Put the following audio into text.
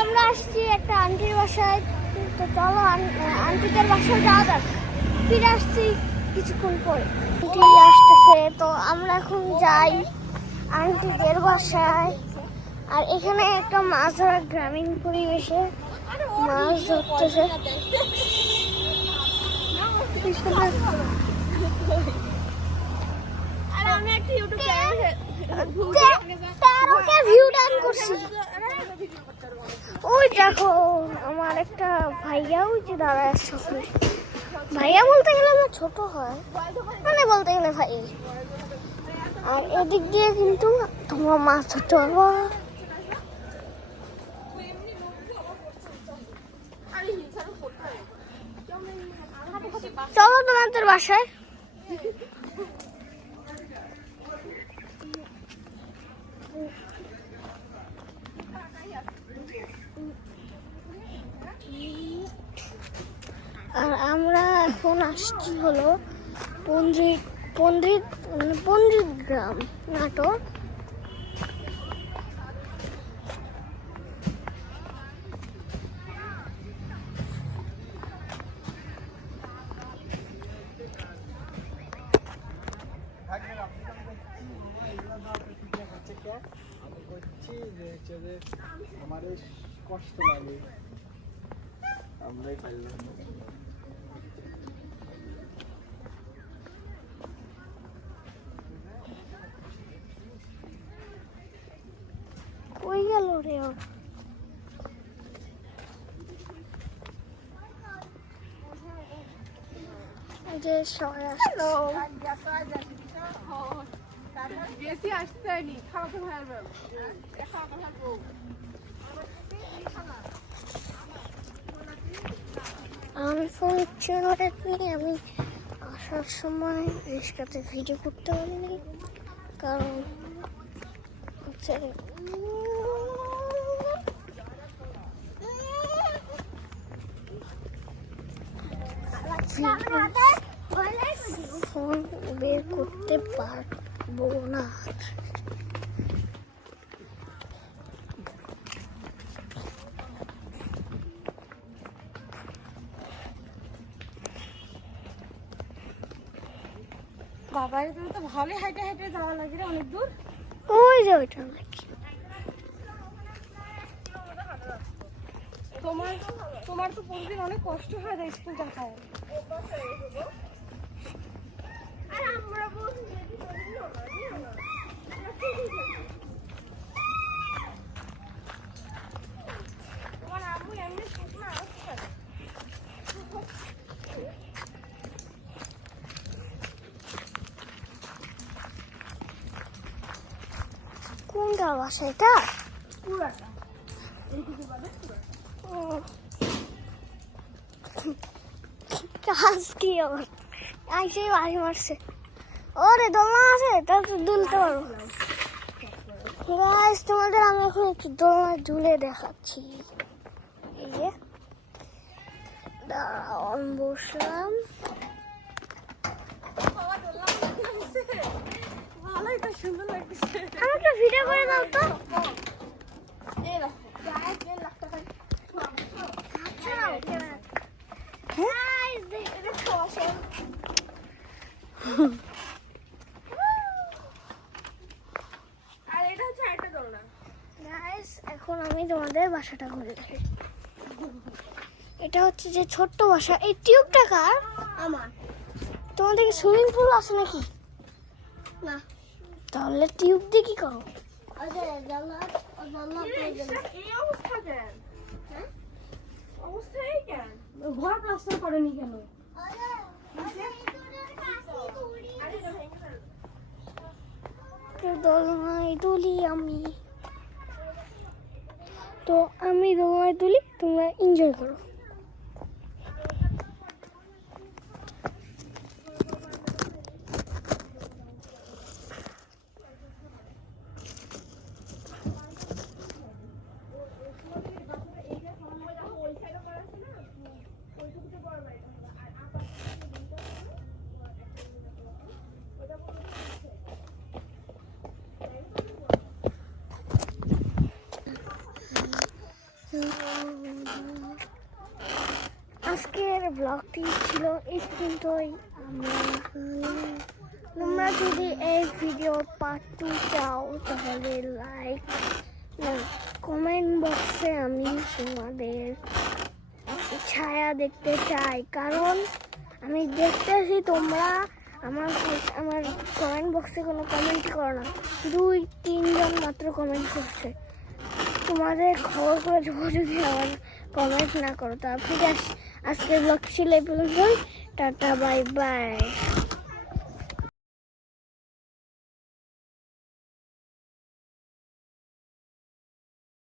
আমরা আসছি একটা আন্টির বাসায়, তো চলো আন্টিদের বাসায় যাওয়া যাক। ফিরে আসছি কিছুক্ষণ পরে, আন্টি আসতেছে, তো আমরা এখন যাই আন্টিদের বাসায়। আর এখানে একটা মাছ ধরার গ্রামীণ পরিবেশে মাছ ধরতেছে। আর আমি একটা ইউটিউব চ্যানেলে ভিউ ডান করছি। ওই দেখো আমার একটা ভাইয়া, ওই যে দাঁড়ায় সামনে। ভাইয়া বলতে গেলে আমার ছোট হয়, মানে বলতে গেলে ভাই। আর এদিক দিয়ে কিন্তু তোমরা মাছ ধরতে পারবো। চলো তোমাদের বাসায়। আর আমরা এখন আসছি হলো পন্ডিত গ্রাম, নাটোর। আমি করছি যে আমার কষ্ট লাগে, আমরাই পাইলাম। কই গেল রে ও? যে সবাই আসলো। বেশি আসতে হয়নি, খাওয়াতে ভালো। আমি ফোন চ্যানেলে আমি আসার সময় রিস্কাতে ভিডিও করতে পারিনি, কারণ হচ্ছে ফোন বের করতে পারবো না। বাবার তুমি তো ভালোই হাইটে হাইটে যাওয়া লাগে রে, অনেক দূর। ওই যে ওইটা নাকি তোমার তো প্রতিদিন অনেক কষ্ট হয় যায় স্কুল যাতায়াত। তোমার আম্মু এমনি শুকনো আসতে পারে। কোনটা বাসা এটা? পুরাটা কাজ কি ওর? আইসে বাড়ি মারছে। ওরে দোলনা আছে, তা তো দুলতে পারবো। গাইস, তোমাদের আমি এখন একটু দোলনা ঝুলে দেখাচ্ছি। এই যে দাঁড়াও, আমি বসলাম। ভালোই তো, সুন্দর লাগছে। আমার একটা ভিডিও করে দাও তো। আর এটা হচ্ছে একটা দোলনা। গাইস, এখন আমি তোমাদের বাসাটা ঘুরে দেখি। এটা হচ্ছে যে ছোট্ট বাসা। এই টিউবটা কার? আমার। তোমাদের কি সুইমিং পুল আছে নাকি? না। তাহলে টিউব দিয়ে কি করো? এই অবস্থা কেন? অবস্থা এই কেন? ঘর প্লাস্টার করেনি কেন? দোলনায় দুলি আমি, তো আমি দোলনায় দুলি, তোমরা এনজয় করো। আজকের ব্লগটি ছিল এই পর্যন্তই। তোমরা যদি এই ভিডিও পার্ট 2 চাও তাহলে লাইক না কমেন্ট বক্সে আমি তোমাদের ছায়া দেখতে চাই, কারণ আমি দেখতেছি তোমরা আমার কমেন্ট বক্সে কোনো কমেন্ট করো না, 2-3 জন মাত্র কমেন্ট করছে। তোমাদের খবর করে দেবো যদি আমার কমেন্ট না করো। তারপরে আজকের ব্লগ ছিল এই পর্যন্ত। Tata, bye bye.